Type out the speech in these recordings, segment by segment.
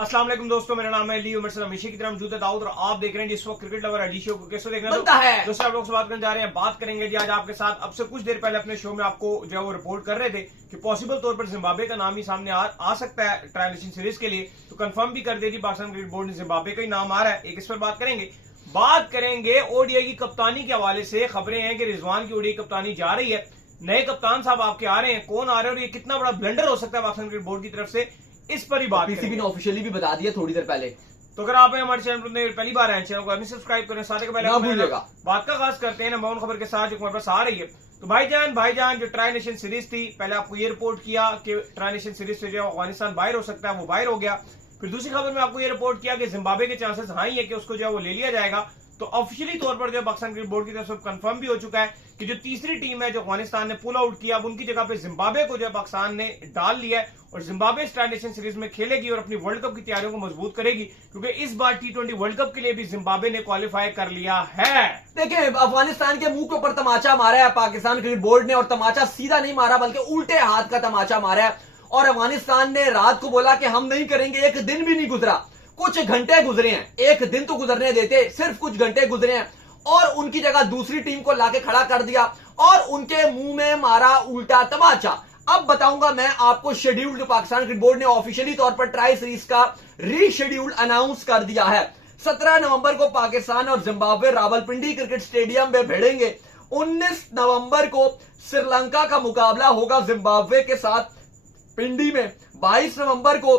अस्सलाम वालेकुम दोस्तों, मेरा नाम है अली उमर से हमेशा की तरह मौजूद है दाऊद और आप देख रहे हैं जिस वक्त क्रिकेट लवर अली शो को कैसे देखना बनता है। दोस्तों आप लोग से बात करने जा रहे हैं। बात करेंगे जी आज आपके साथ। अब से कुछ देर पहले अपने शो में आपको जो है वो रिपोर्ट कर रहे थे कि पॉसिबल तौर पर जिम्बाब्वे का नाम ही सामने आ सकता है ट्रायल नेशन सीरीज के लिए, तो कंफर्म भी कर दे दी पाकिस्तान क्रिकेट बोर्ड ने, जिम्बाब्वे का ही नाम आ रहा है। एक इस पर बात करेंगे ओडीआई की कप्तानी के हवाले से खबरें हैं कि रिजवान की ओडीआई कप्तानी जा रही है। नए कप्तान साहब आपके आ रहे हैं, कौन आ रहे हैं और ये कितना बड़ा ब्लंडर हो सकता है पाकिस्तान क्रिकेट बोर्ड की तरफ से, इस पर ही बात पीसीबी ने ऑफिशियली भी बता दिया थोड़ी देर पहले। तो अगर आप हमारे चैनल पर पहली बार आए, चैनल को अभी सब्सक्राइब करें, साथ ही पहले भूलिएगा। बात का आगाज करते हैं नंबर 1 खबर के साथ जो हमारे पास आ रही है। तो भाईजान जो ट्राई नेशन सीरीज थी, पहले आपको ये रिपोर्ट किया कि ट्राई नेशन सीरीज से जो अफगानिस्तान बाहर हो सकता है, वो बाहर हो गया। फिर दूसरी खबर में आपको ये रिपोर्ट किया कि जिम्बाब्वे के चांसेस हाई है कि उसको जो है वो ले लिया जाएगा। तो ऑफिशियली तौर पर जो पाकिस्तान क्रिकेट बोर्ड की तरफ से कंफर्म भी हो चुका है कि जो तीसरी टीम है जो अफगानिस्तान ने पुल आउट किया, अब उनकी जगह पे जिम्बाब्वे को जो है पाकिस्तान ने डाल लिया है और जिम्बाब्वे ट्राई नेशन सीरीज में खेलेगी और अपनी वर्ल्ड कप की तैयारियों को मजबूत करेगी, क्योंकि इस बार T20 वर्ल्ड कप के लिए भी जिम्बाब्वे ने क्वालिफाई कर लिया है। देखिए, अफगानिस्तान के मुंह के ऊपर तमाचा मारा है पाकिस्तान क्रिकेट बोर्ड ने, और तमाचा सीधा नहीं मारा बल्कि उल्टे हाथ का तमाचा मारा है। और अफगानिस्तान ने रात को बोला कि हम नहीं करेंगे, एक दिन भी नहीं गुजरा, कुछ घंटे गुजरे हैं, एक दिन तो गुजरने देते, सिर्फ कुछ घंटे गुजरे हैं और उनकी जगह दूसरी टीम को लाके खड़ा कर दिया और उनके मुंह में मारा उल्टा तमाचा। अब बताऊंगा मैं आपको शेड्यूल, पाकिस्तान क्रिकेट बोर्ड ने ऑफिशियली तौर पर ट्राई सीरीज का रीशेड्यूल अनाउंस कर दिया है। 17 नवंबर को पाकिस्तान और जिम्बाब्वे रावलपिंडी क्रिकेट स्टेडियम में भिड़ेंगे। 19 नवंबर को श्रीलंका का मुकाबला होगा जिम्बाब्वे के साथ पिंडी में। 22 नवंबर को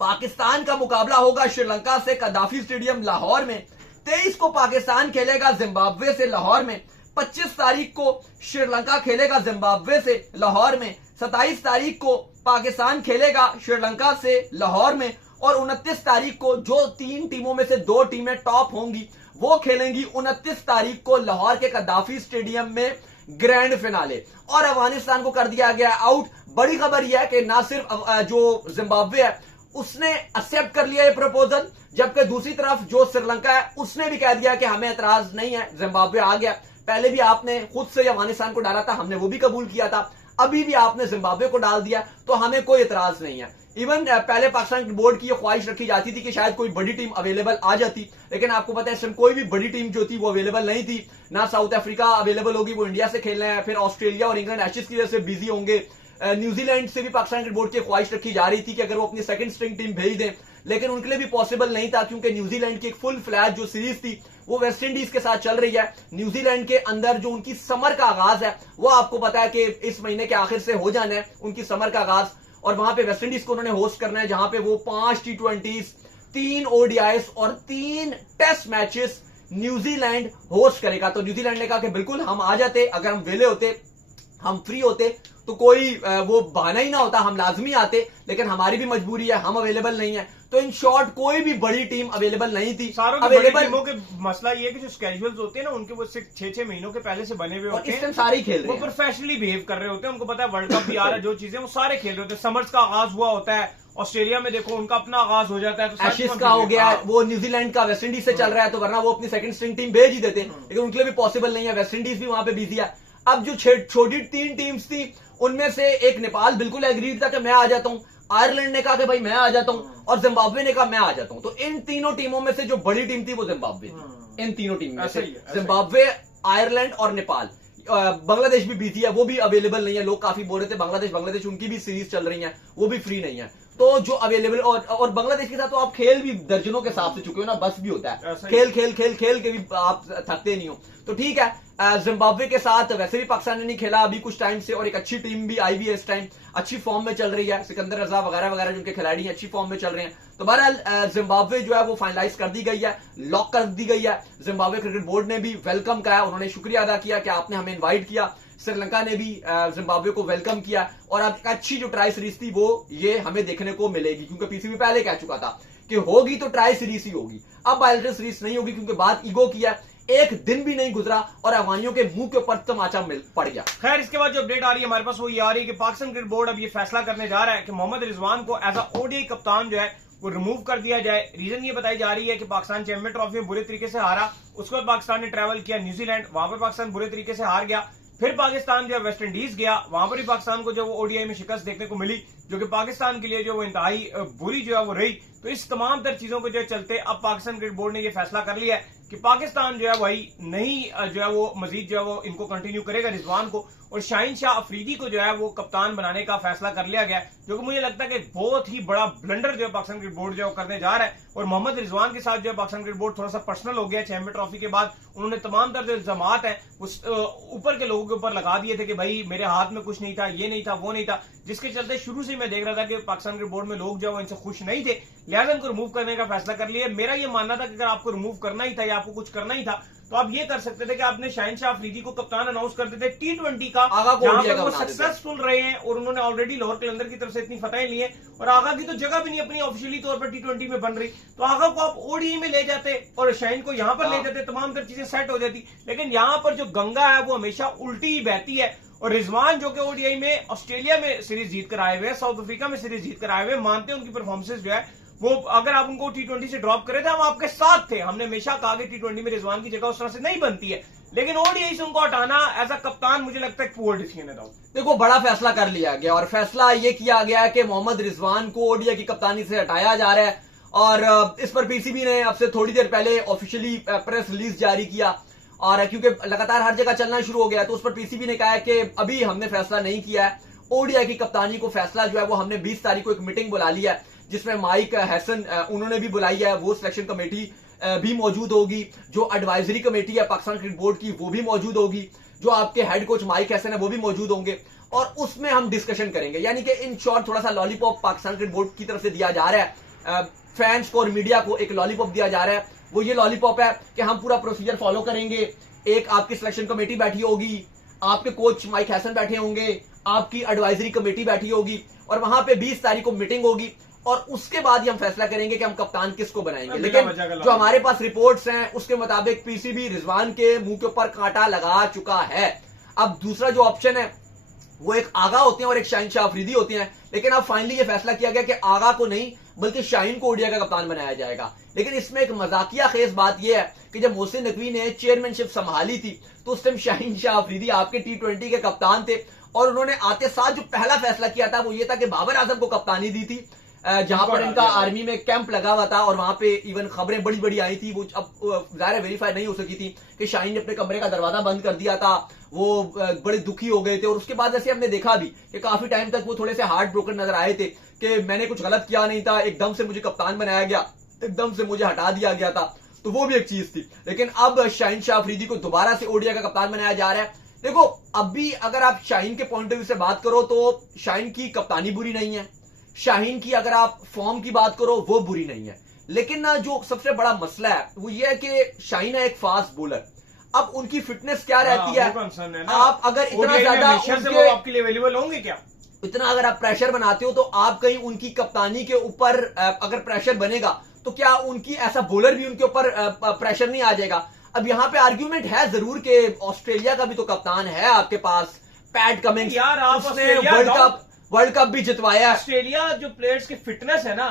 पाकिस्तान का मुकाबला होगा श्रीलंका से कदाफी स्टेडियम लाहौर में। 23 को पाकिस्तान खेलेगा जिम्बाब्वे से लाहौर में। 25 तारीख को श्रीलंका खेलेगा जिम्बाब्वे से लाहौर में। 27 तारीख को पाकिस्तान खेलेगा श्रीलंका से लाहौर में और 29 तारीख को जो 3 टीमों में से 2 टीमें टॉप होंगी वो खेलेंगी 29 तारीख को लाहौर के कदाफी स्टेडियम में ग्रैंड फिनाले। और अफगानिस्तान को कर दिया गया आउट। बड़ी खबर यह है कि ना सिर्फ जो जिम्बाब्वे है उसने एक्सेप्ट कर लिया ये प्रपोजल, जबकि दूसरी तरफ जो श्रीलंका है उसने भी कह दिया कि हमें एतराज नहीं है, जिम्बाब्वे आ गया। पहले भी आपने खुद से अफगानिस्तान को डाला था, हमने वो भी कबूल किया था, अभी भी आपने जिम्बाब्वे को डाल दिया, तो हमें कोई एतराज नहीं है। इवन पहले पाकिस्तान बोर्ड की यह ख्वाहिश रखी जाती थी कि शायद कोई बड़ी टीम अवेलेबल आ जाती, लेकिन आपको पता है इस टाइम कोई भी बड़ी टीम जो थी वो अवेलेबल नहीं थी। ना साउथ अफ्रीका अवेलेबल होगी, वो इंडिया से खेलना है, फिर ऑस्ट्रेलिया और इंग्लैंड एशेज की वजह से बिजी होंगे। न्यूजीलैंड से भी पाकिस्तान क्रिकेट बोर्ड की ख्वाहिश रखी जा रही थी कि अगर वो अपनी सेकंड स्ट्रिंग टीम भेज दें, लेकिन उनके लिए भी पॉसिबल नहीं था, क्योंकि न्यूजीलैंड की एक फुल फ्लैश जो सीरीज थी वो वेस्ट इंडीज के साथ चल रही है। न्यूजीलैंड के अंदर जो उनकी समर का आगाज है वो आपको पता है कि इस महीने के आखिर से हो जाना है उनकी समर का आगाज, और वहां पे वेस्ट इंडीज को उन्होंने होस्ट करना है, जहां पे वो 5 T20s, 3 ODIs और 3 टेस्ट मैचेस न्यूजीलैंड होस्ट करेगा। तो न्यूजीलैंड ने कहा कि बिल्कुल हम आ जाते, अगर हम वेले होते, हम फ्री होते तो कोई वो बहाना ही ना होता, हम लाजमी आते, लेकिन हमारी भी मजबूरी है, हम अवेलेबल नहीं है। तो इन शॉर्ट कोई भी बड़ी टीम अवेलेबल नहीं थी। अवेलेबल टीमों के मसला ये है कि जो स्केड्यूल्स होते हैं ना उनके वो 6-6 महीनों के पहले से बने हुए होते हैं, सारे खेल रहे हैं, वो प्रोफेशनली बिहेव कर रहे होते हैं, उनको पता है वर्ल्ड कप भी आ रहा है, जो चीजें वो सारे खेल रहे होते हैं। समर्स का आगाज हुआ होता है, ऑस्ट्रेलिया में देखो उनका अपना आगाज हो जाता है, तो एशेज का हो गया, वो न्यूजीलैंड का वेस्ट इंडीज से चल रहा है, तो वरना वो अपनी सेकंड स्ट्रिंग टीम भेज ही देते, लेकिन उनके लिए भी पॉसिबल नहीं है, वेस्ट इंडीज भी वहां पे बिजी है। अब जो छोटी 3 टीम्स थी उनमें से एक नेपाल बिल्कुल एग्रीड था कि मैं आ जाता हूं, आयरलैंड ने कहा कि भाई मैं आ जाता हूं, और जिम्बाब्वे ने कहा मैं आ जाता हूं। तो इन तीनों टीमों में से जो बड़ी टीम थी वो जिम्बाब्वे थी। इन तीनों टीम में से जिम्बाब्वे, आयरलैंड और नेपाल। बांग्लादेश भी बिजी है, वो भी अवेलेबल नहीं है। लोग काफी बोल रहे थे बांग्लादेश उनकी भी सीरीज चल रही है, वो भी फ्री नहीं है। तो जो अवेलेबल, और बांग्लादेश के साथ तो आप खेल भी दर्जनों के हिसाब से चुके हो ना, बस भी होता है, खेल के भी आप थकते नहीं हो। तो ठीक है, जिम्बाब्वे के साथ वैसे भी पाकिस्तान ने नहीं खेला अभी कुछ टाइम से, और एक अच्छी टीम भी आई भी है इस टाइम, अच्छी फॉर्म में चल रही है। सिकंदर रजा वगैरह वगैरह जिनके खिलाड़ी हैं अच्छी फॉर्म में चल रहे हैं। तो बहरहाल जिम्बाब्वे जो है वो फाइनलाइज कर दी गई है, लॉक कर दी गई है। जिम्बाब्वे क्रिकेट बोर्ड ने भी वेलकम कहा, उन्होंने शुक्रिया अदा किया कि आपने हमें इन्वाइट किया। श्रीलंका ने भी जिम्बाब्वे को वेलकम किया, और अब अच्छी जो ट्राई सीरीज थी वो ये हमें देखने को मिलेगी, क्योंकि पीसीबी पहले कह चुका था कि होगी तो ट्राई सीरीज ही होगी, अब बायोलॉजिकल सीरीज नहीं होगी, क्योंकि बात ईगो की है। एक दिन भी नहीं गुजरा और अफगानियों के मुंह के ऊपर तमाचा पड़ गया। खैर, इसके बाद जो अपडेट आ रही है हमारे पास वो ये आ रही है कि पाकिस्तान क्रिकेट बोर्ड अब ये फैसला करने जा रहा है कि मोहम्मद रिजवान को एज अ ओडीआई कप्तान जो है वो रिमूव कर दिया जाए। रीजन ये बताई जा रही है कि पाकिस्तान चैंपियन ट्रॉफी में बुरे तरीके से हारा, उसके बाद पाकिस्तान ने ट्रैवल किया न्यूजीलैंड, वहां पर पाकिस्तान बुरे तरीके से हार गया। फिर पाकिस्तान जो वेस्ट इंडीज गया, वहां पर भी पाकिस्तान को जो वो ओडीआई में शिकस्त देखने को मिली, जो कि पाकिस्तान के लिए जो वो इंतहाई बुरी जो है वो रही। तो इस तमाम तर चीजों को जो है चलते अब पाकिस्तान क्रिकेट बोर्ड ने यह फैसला कर लिया है कि पाकिस्तान जो है भाई नहीं जो है वो मजीद जो है वो इनको कंटिन्यू करेगा रिजवान को, और शाहीन शाह अफरीदी को जो है वो कप्तान बनाने का फैसला कर लिया गया है, जो कि मुझे लगता है कि बहुत ही बड़ा ब्लंडर जो है पाकिस्तान क्रिकेट बोर्ड जो है करने जा रहा है। और मोहम्मद रिजवान के साथ जो है पाकिस्तान क्रिकेट बोर्ड थोड़ा सा पर्सनल हो गया चैंपियन ट्रॉफी के बाद। उन्होंने तमाम तरह इल्जामात है उस ऊपर के लोगों के ऊपर लगा दिए थे कि भाई मेरे हाथ में कुछ नहीं था, ये नहीं था, वो नहीं था, जिसके चलते शुरू से मैं देख रहा था कि पाकिस्तान क्रिकेट बोर्ड में लोग जो है इनसे खुश नहीं थे, लिहाजा इनको रिमूव करने का फैसला कर लिया। मेरा ये मानना था कि अगर आपको रिमूव करना ही था या आपको कुछ करना ही था तो आप ये कर सकते थे कि आपने शाहीन शाह अफरीदी को कप्तान अनाउंस कर देते T20 का, जहां पर वो सक्सेसफुल रहे हैं और उन्होंने ऑलरेडी लाहौर कलंदर की तरफ से इतनी फतह ली है, और आगा की तो जगह भी नहीं अपनी ऑफिशियली तौर पर T20 में बन रही, तो आगा को आप ओडीआई में ले जाते और शाहीन को यहां पर ले जाते, तमाम तर चीजें सेट हो जाती। लेकिन यहां पर जो गंगा है वो हमेशा उल्टी ही बहती है, और रिजवान जो कि ओडीआई में ऑस्ट्रेलिया में सीरीज जीत कर आए हुए, साउथ अफ्रीका में सीरीज जीत कर आए हुए, मानते हैं उनकी परफॉर्मेंस जो है वो, अगर आप उनको T20 से ड्रॉप करे थे हम आपके साथ थे, हमने हमेशा कहा कि T20 में रिजवान की जगह उस तरह से नहीं बनती है, लेकिन ओडीआई से उनको हटाना एज अ कप्तान मुझे लगता है पुअर डिसीजन है। देखो बड़ा फैसला कर लिया गया, और फैसला ये किया गया है कि मोहम्मद रिजवान को ओडीआई की कप्तानी से हटाया जा रहा है, और इस पर पीसीबी ने अब से थोड़ी देर पहले ऑफिशियली प्रेस रिलीज जारी किया, और क्योंकि लगातार हर जगह चलना शुरू हो गया तो उस पर पीसीबी ने कहा है कि अभी हमने फैसला नहीं किया है ओडीआई की कप्तानी को, फैसला जो है वो हमने 20 तारीख को एक मीटिंग बुला ली है जिसमें माइक हैसन उन्होंने भी बुलाई है, वो सिलेक्शन कमेटी भी मौजूद होगी, जो एडवाइजरी कमेटी है पाकिस्तान क्रिकेट बोर्ड की वो भी मौजूद होगी, जो आपके हेड कोच माइक हैसन है वो भी मौजूद होंगे, और उसमें हम डिस्कशन करेंगे। यानी कि इन शॉर्ट थोड़ा सा लॉलीपॉप पाकिस्तान क्रिकेट बोर्ड की तरफ से दिया जा रहा है, फैंस को और मीडिया को एक लॉलीपॉप दिया जा रहा है। वो ये लॉलीपॉप है कि हम पूरा प्रोसीजर फॉलो करेंगे, एक आपकी सिलेक्शन कमेटी बैठी होगी, आपके कोच माइक हैसन बैठे होंगे, आपकी एडवाइजरी कमेटी बैठी होगी, और वहां पे 20 तारीख को मीटिंग होगी, और उसके बाद ही हम फैसला करेंगे कि हम कप्तान किसको बनाएंगे। लेकिन जो हमारे पास रिपोर्ट्स हैं उसके मुताबिक पीसीबी रिजवान के मुंह के ऊपर कांटा लगा चुका है। अब दूसरा जो ऑप्शन है वो एक आगा होते हैं और एक शाहीन शाह अफरीदी होते हैं, लेकिन अब फाइनली ये फैसला किया गया कि आगा को नहीं बल्कि शाहीन को ओडीआई का कप्तान बनाया जाएगा। लेकिन इसमें एक मजाकिया खेज बात यह है कि जब मोहसिन नकवी ने चेयरमैनशिप संभाली थी तो उस टाइम शाहीन शाह अफरीदी आपके T20 के कप्तान थे, और उन्होंने आते साथ जो पहला फैसला किया था वो ये था कि बाबर आजम को कप्तानी दी थी, जहां पर इनका आर्मी में कैंप लगा हुआ था, और वहां पे इवन खबरें बड़ी बड़ी आई थी, वो अब जाहिर वेरीफाई नहीं हो सकी थी कि शाहीन ने अपने कमरे का दरवाजा बंद कर दिया था, वो बड़े दुखी हो गए थे, और उसके बाद जैसे हमने देखा भी कि काफी टाइम तक वो थोड़े से हार्ट ब्रोकन नजर आए थे कि मैंने कुछ गलत किया नहीं था, एकदम से मुझे कप्तान बनाया गया, एकदम से मुझे हटा दिया गया था, तो वो भी एक चीज थी। लेकिन अब शाहीन शाह अफरीदी को दोबारा से ओडीआई का कप्तान बनाया जा रहा है। देखो अभी अगर आप शाहीन के पॉइंट ऑफ व्यू से बात करो तो शाहीन की कप्तानी बुरी नहीं है, शाहीन की अगर आप फॉर्म की बात करो वो बुरी नहीं है, लेकिन ना जो सबसे बड़ा मसला है वो ये है कि शाहीन है एक फास्ट बॉलर, अब उनकी फिटनेस क्या रहती है, आप अगर इतना ज्यादा आपके लिए अवेलेबल होंगे क्या, इतना अगर आप प्रेशर बनाते हो तो आप कहीं उनकी कप्तानी के ऊपर अगर प्रेशर बनेगा तो क्या उनकी ऐसा बॉलर भी उनके ऊपर प्रेशर नहीं आ जाएगा। अब यहाँ पे आर्ग्यूमेंट है जरूर कि ऑस्ट्रेलिया का भी तो कप्तान है आपके पास, पैट कमिंस, यार आप वर्ल्ड कप भी जितवाया। ऑस्ट्रेलिया जो प्लेयर्स की फिटनेस है ना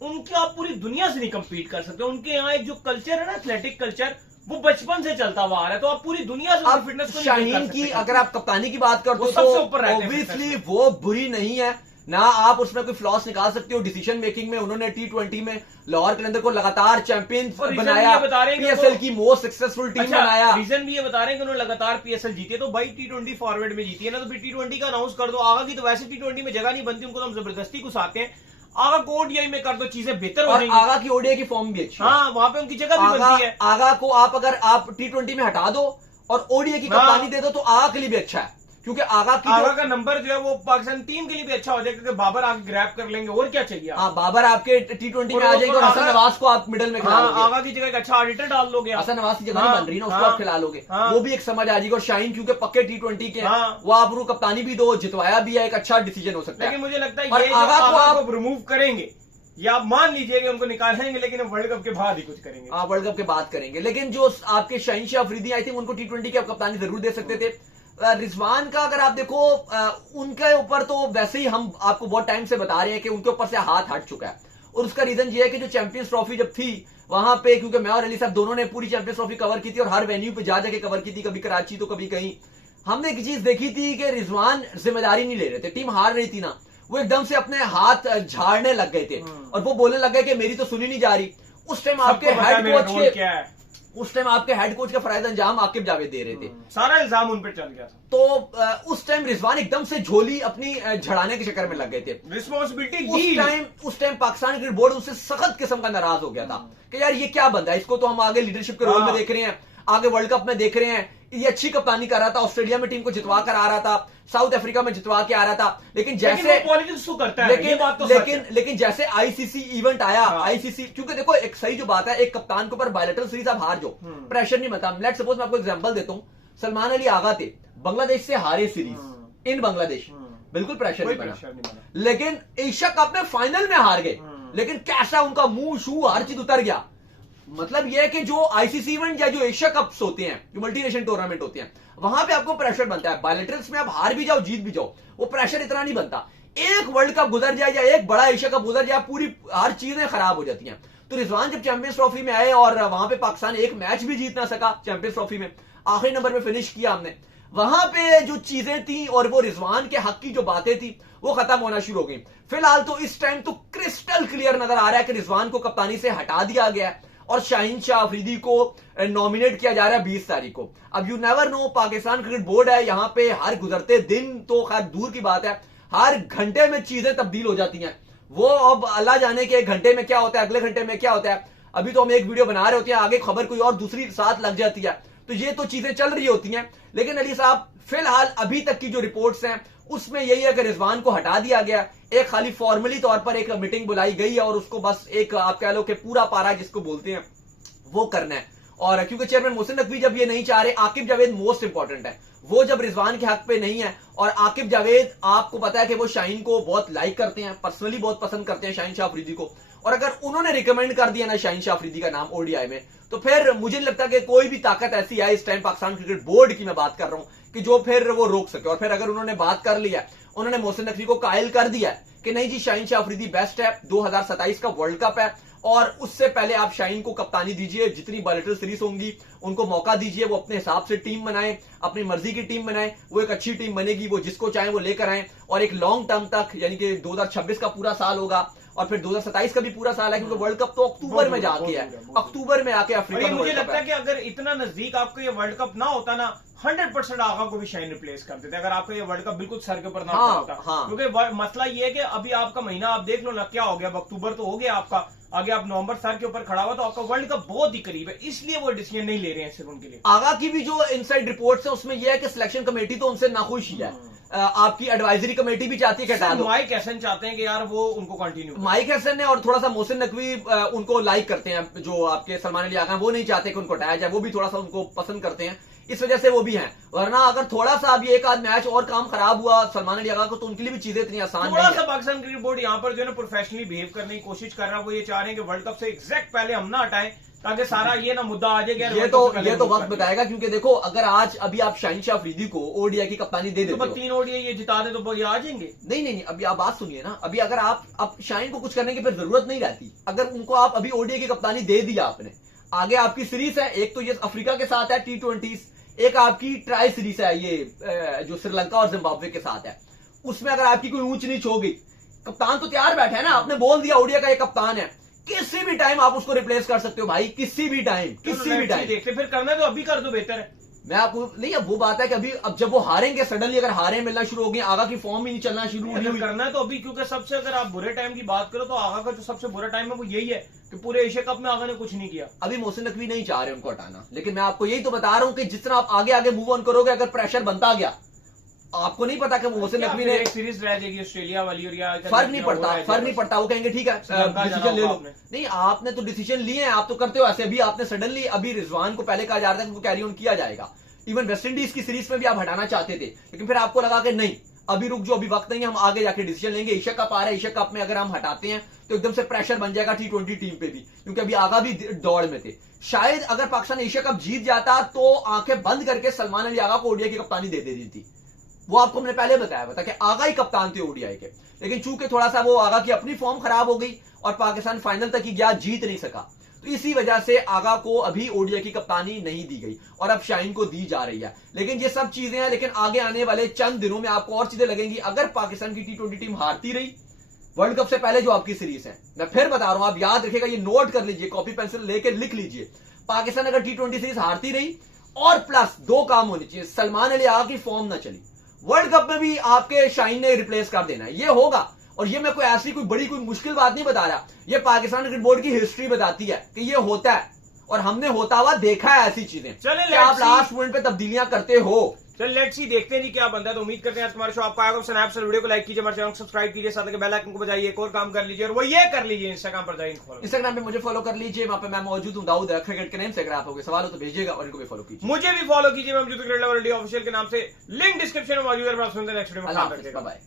उनकी आप पूरी दुनिया से नहीं कंपीट कर सकते, उनके यहाँ एक जो कल्चर है ना एथलेटिक कल्चर वो बचपन से चलता हुआ आ रहा है, तो आप पूरी दुनिया से आप फिटनेस को शाहीन की अगर आप कप्तानी की बात करते हो तो ऑब्वियसली वो बुरी नहीं है ना, आप उसमें कोई फ्लॉस निकाल सकते हो डिसीजन मेकिंग में। उन्होंने T20 में लाहौर कलंदर को लगातार चैंपियन बनाया, पीएसएल की मोस्ट सक्सेसफुल टीम बनाया। रीजन भी ये बता रहे हैं कि उन्होंने लगातार पीएसएल जीती है, तो भाई T20 फॉरवर्ड में जीती है ना, तो फिर T20 का अनाउंस कर दो। आगा की तो वैसे T20 में जगह नहीं बनती, उनको तो हम जबरदस्ती घुसाते हैं, आगा को ओडीआई में कर दो, चीजें बेहतर हो जाएंगी। आगा की ओडीआई की फॉर्म भी अच्छी, हाँ वहां पे उनकी जगह भी बनती है। आगा को आप अगर आप T20 में हटा दो और ओडीआई की कप्तानी दे दो तो आगा के लिए भी अच्छा है, क्योंकि आगा का नंबर जो है वो पाकिस्तान टीम के लिए भी अच्छा हो जाएगा, क्योंकि बाबर आगे ग्रैब कर लेंगे, और क्या चाहिए। हाँ बाबर आपके T20 में आ जाएंगे और हसन नवाज को आप मिडिल में खिला लोगे। आगा की जगह एक अच्छा ऑडिटर डाल लोगे, हसन नवाज की जगह नहीं बन रही ना, उसको आप खिला लोगे, वो भी एक समझ आ जाएगी। और शाहीन क्योंकि पक्के T20 के वो आप उनको कप्तानी भी दो, जितवाया भी है, एक अच्छा डिसीजन हो सकता है। लेकिन मुझे लगता है ये आगा को आप रिमूव करेंगे या मान लीजिए उनको निकालेंगे, लेकिन वर्ल्ड कप के बाद ही कुछ करेंगे। हाँ वर्ल्ड कप के बाद करेंगे, लेकिन जो आपके शाहीन शाह अफरीदी आई थिंक उनको T20 की आप कप्तानी जरूर दे सकते थे। रिजवान का अगर आप देखो उनके ऊपर तो वैसे ही हम आपको बहुत टाइम से बता रहे हैं कि उनके ऊपर से हाथ हट चुका है, और उसका रीजन ये है कि जो चैंपियंस ट्रॉफी जब थी वहां पे, क्योंकि मैं और अली साहब दोनों ने पूरी चैंपियंस ट्रॉफी कवर की थी और हर वेन्यू पे जा जाके कवर की थी, कभी कराची तो कभी कहीं, हमने एक चीज देखी थी कि रिजवान जिम्मेदारी नहीं ले रहे थे, टीम हार रही थी ना, वो एकदम से अपने हाथ झाड़ने लग गए थे और वो बोलने लग गए कि मेरी तो सुनी नहीं जा रही। उस टाइम आपके सबको पता है हेड मेरा कोच रोल के क्या है। उस टाइम आपके हेड कोच का फरायद अंजाम आकिब जावेद दे रहे थे। सारा इल्जाम उन पे चल गया था। तो उस टाइम रिजवान एकदम से झोली अपनी झड़ाने के चक्कर में लग गए थे। रिस्पॉन्सिबिलिटी उस टाइम पाकिस्तान क्रिकेट बोर्ड उनसे सख्त किस्म का नाराज हो गया था कि यार ये क्या बंदा है, इसको तो हम आगे लीडरशिप के रोल में देख रहे हैं, आगे वर्ल्ड कप में देख रहे हैं, ये अच्छी कप्तानी कर रहा था, ऑस्ट्रेलिया में टीम को जितवा कर आ रहा था, साउथ अफ्रीका में जितवा के आ रहा था, लेकिन जैसे पॉलिटिक्स तो करता है, ये बात तो सच है। लेकिन जैसे आईसीसी इवेंट आया, आईसीसी क्योंकि देखो एक सही जो बात है, एक कप्तान के ऊपर बायलैटरल सीरीज आप हार जो प्रेशर नहीं बनता। लेट्स सपोज मैं आपको एग्जांपल देता हूं, सलमान अली आगा थे, बांग्लादेश से हारे सीरीज इन बांग्लादेश, बिल्कुल प्रेशर नहीं बना, लेकिन एशिया कप में फाइनल में हार गए, लेकिन कैसा उनका मुंह शू हर चीज उतर गया। मतलब यह है कि जो आईसीसी इवेंट या जो एशिया कप्स होते हैं, जो मल्टीनेशनल टूर्नामेंट होते हैं, वहां पे आपको प्रेशर बनता है। बायलैटरल्स में आप हार भी जाओ जीत भी जाओ, वो प्रेशर इतना नहीं बनता। एक वर्ल्ड कप गुजर जाए या एक बड़ा एशिया कप गुजर जाए, पूरी हर चीजें खराब हो जाती हैं। तो रिजवान जब चैंपियंस ट्रॉफी में आए और वहां पे पाकिस्तान एक मैच भी जीत ना सका चैंपियंस ट्रॉफी में, आखिरी नंबर में फिनिश किया हमने, वहां पे जो चीजें थी और वो रिजवान के हक की जो बातें थी वो खत्म होना शुरू हो गई। फिलहाल तो इस टाइम तो क्रिस्टल क्लियर नजर आ रहा है कि रिजवान को कप्तानी से हटा दिया गया है और शाहीन शाह अफरीदी को नॉमिनेट किया जा रहा है 20 तारीख को। अब you never know, Pakistan cricket board है, यहां पे हर गुजरते दिन तो खैर दूर की बात है, हर घंटे में चीजें तब्दील हो जाती हैं। वो अब अल्लाह जाने के एक घंटे में क्या होता है, अगले घंटे में क्या होता है। अभी तो हम एक वीडियो बना रहे होते हैं, आगे खबर कोई और दूसरी साथ लग जाती है, तो ये तो चीजें चल रही होती हैं। लेकिन अली साहब फिलहाल अभी तक की जो रिपोर्ट्स हैं उसमें यही है कि रिजवान को हटा दिया गया। एक खाली फॉर्मली तौर पर एक मीटिंग बुलाई गई है और उसको बस एक आप कह लो कि पूरा पारा जिसको बोलते हैं वो करना है। और क्योंकि चेयरमैन मोहसिन नकवी जब ये नहीं चाह रहे, आकिब जावेद मोस्ट इंपॉर्टेंट है, वो जब रिजवान के हक पे नहीं है, और आकिब जावेद आपको पता है कि वो शाहीन को बहुत लाइक करते हैं, पर्सनली बहुत पसंद करते हैं शाहीन शाह अफरीदी को, और अगर उन्होंने रिकमेंड कर दिया ना शाहीन शाह अफरीदी का नाम ओडीआई में, तो फिर मुझे नहीं लगता कि कोई भी ताकत ऐसी है इस टाइम पाकिस्तान क्रिकेट बोर्ड की मैं बात कर रहा हूं कि जो फिर वो रोक सके। और फिर अगर उन्होंने बात कर लिया, उन्होंने मोहसिन नकवी को कायल कर दिया कि नहीं जी शाहीन शाह अफरीदी बेस्ट है, 2027 का वर्ल्ड कप है और उससे पहले आप शाहीन को कप्तानी दीजिए, जितनी बायलैटरल सीरीज होंगी उनको मौका दीजिए, वो अपने हिसाब से टीम बनाए, अपनी मर्जी की टीम बनाए, वो एक अच्छी टीम बनेगी, वो जिसको चाहे वो लेकर आए, और एक लॉन्ग टर्म तक, यानी कि 2026 का पूरा साल होगा और फिर 2027 का भी पूरा साल है, क्योंकि वर्ल्ड कप तो अक्टूबर में जाके है, अक्टूबर में आके अफ्रीका में। मुझे लगता है कि अगर इतना नजदीक आपको ये वर्ल्ड कप ना होता ना, 100% आगा को भी शाहीन रिप्लेस कर देते अगर आपको ये वर्ल्ड कप बिल्कुल सर के ऊपर ना होता। क्योंकि मसला ये है कि अभी आपका महीना आप देख लो ना क्या हो गया, अक्टूबर तो हो गया आपका, आगे आप नवंबर सर के ऊपर खड़ा हुआ, तो आपका वर्ल्ड कप बहुत ही करीब है, इसलिए वो डिसीजन नहीं ले रहे हैं सिर्फ उनके लिए। आगा की भी जो इनसाइड रिपोर्ट्स है उसमें यह है कि सिलेक्शन कमेटी तो उनसे नाखुश ही है, आपकी एडवाइजरी कमेटी भी चाहती है कि हटा दो। माइक हसन चाहते हैं कि यार वो उनको कंटिन्यू, माइक हसन ने और थोड़ा सा मोहसिन नकवी उनको लाइक करते हैं, जो आपके सलमान अली आगा वो नहीं चाहते कि उनको हटाया जाए, वो भी थोड़ा सा उनको पसंद करते हैं, इस वजह से वो भी हैं। वरना अगर थोड़ा सा अभी एक आध मैच और काम खराब हुआ सलमान अली आगा को, तो उनके लिए भी चीजें इतनी आसान नहीं है। थोड़ा सा पाकिस्तान क्रिकेट बोर्ड यहाँ पर जो है ना प्रोफेशनली बिहेव करने की कोशिश कर रहा है, वो ये चाह रहे हैं कि वर्ल्ड कप से एग्जैक्ट पहले हम ना हटाएं, ताकि सारा ये ना मुद्दा आ जाए। ये तो वक्त बताएगा, क्योंकि देखो अगर आज अभी आप शाहीन शाह अफरीदी को ओडीआई की कप्तानी दे देते हो, 3 ओडीआई ये जिता दे तो ये आ जाएंगे। नहीं, अभी आप बात सुनिए ना, अभी अगर आप शाहीन को कुछ करने की फिर जरूरत नहीं रहती, अगर उनको आप अभी ओडीआई की कप्तानी दे दिया आपने, आगे आपकी सीरीज है, एक तो ये अफ्रीका के साथ है T20, एक आपकी ट्राई सीरीज है ये जो श्रीलंका और जिम्बाब्वे के साथ है, उसमें अगर आपकी कोई ऊंच नीच हो गई, कप्तान तो तैयार बैठा है ना, आपने बोल दिया ओडीआई का ये कप्तान है, किसी भी टाइम आप उसको रिप्लेस कर सकते हो भाई, किसी भी टाइम देखते फिर करना तो अभी कर दो, बेहतर है। मैं आपको नहीं, अब वो बात है कि अभी अब जब वो हारेंगे, सडनली अगर हारे मिलना शुरू हो गई, आगा की फॉर्म ही नहीं चलना शुरू नहीं करना है तो अभी, क्योंकि सबसे अगर आप बुरे टाइम की बात करो तो आगा का जो सबसे बुरा टाइम है वो यही है कि पूरे एशिया कप में आगा ने कुछ नहीं किया। अभी मोहसिन नकवी नहीं चाह रहे उनको हटाना, लेकिन मैं आपको यही तो बता रहा हूं कि जिस तरह आप आगे आगे मूव ऑन करोगे, अगर प्रेशर बनता गया, आपको नहीं पता कि मोहसिन नकवी ने सीरीज रह जाएगी ऑस्ट्रेलिया वाली, और फर्क नहीं पड़ता, वो कहेंगे ठीक है डिसीजन ले लो। नहीं, आपने तो डिसीजन लिए हैं, आप तो करते हो ऐसे। अभी आपने सडनली, अभी रिजवान को पहले कहा जा रहा था कि वो कैरी ऑन किया जाएगा, इवन वेस्ट इंडीज की सीरीज में भी आप हटाना चाहते थे, लेकिन फिर आपको लगा कि नहीं अभी रुक जो, अभी वक्त नहीं है, हम आगे जाके डिसीजन लेंगे। एशिया कप आ रहा है, एशिया कप में अगर हम हटाते हैं तो एकदम से प्रेशर बन जाएगा T20 टीम पे भी, क्योंकि अभी आगा भी दौड़ में थे। शायद अगर पाकिस्तान एशिया कप जीत जाता तो आंखें बंद करके सलमान अली आगा को ओडीआई की कप्तानी दे देती थी, वो आपको हमने पहले बताया था कि आगा ही कप्तान थे ओडीआई के। लेकिन चूंकि थोड़ा सा वो आगा की अपनी फॉर्म खराब हो गई और पाकिस्तान फाइनल तक ही गया, जीत नहीं सका, तो इसी वजह से आगा को अभी ओडीआई की कप्तानी नहीं दी गई और अब शाहीन को दी जा रही है। लेकिन ये सब चीजें हैं, लेकिन आगे आने वाले चंद दिनों में आपको और चीजें लगेंगी। अगर पाकिस्तान की T20 टीम हारती रही वर्ल्ड कप से पहले जो आपकी सीरीज है, मैं फिर बता रहा हूं, आप याद रखिएगा, ये नोट कर लीजिए, कॉपी पेंसिल लेके लिख लीजिए। पाकिस्तान अगर T20 सीरीज हारती रही और प्लस दो काम होने चाहिए, सलमान अली आगा की फॉर्म ना चली, वर्ल्ड कप में भी आपके शाहीन ने रिप्लेस कर देना है, ये होगा। और ये मैं कोई ऐसी कोई बड़ी कोई मुश्किल बात नहीं बता रहा, ये पाकिस्तान क्रिकेट बोर्ड की हिस्ट्री बताती है कि ये होता है और हमने होता हुआ देखा है ऐसी चीजें। चले आप लास्ट मोमेंट पे तब्दीलियां करते हो। चल लेट्स सी, देखते हैं जी क्या बनता है। तो उम्मीद करते हैं तुम्हारे शो आपको आएगा। स्नैप से वीडियो को लाइक कीजिए, हमारे चैनल को सब्सक्राइब कीजिए, साथ में बेल आइकन को बजाइए, एक और काम कर लीजिए और वो ये कर लीजिए, इंस्टाग्राम पर जाइए, इंस्टाग्राम पे मुझे फॉलो कर लीजिए, वहां पे मैं मौजूद हूं, दाऊद क्रिकेट के नेम से। अगर आप कोई सवाल हो तो भेजिएगा और इनको भी फॉलो कीजिए। मुझे भी फॉलो कीजिए, मैं मौजूद क्रिकेट लवर ऑफिशियल के नाम से, लिंक डिस्क्रिप्शन में मौजूद है। नेक्स्ट वीडियो में बाय।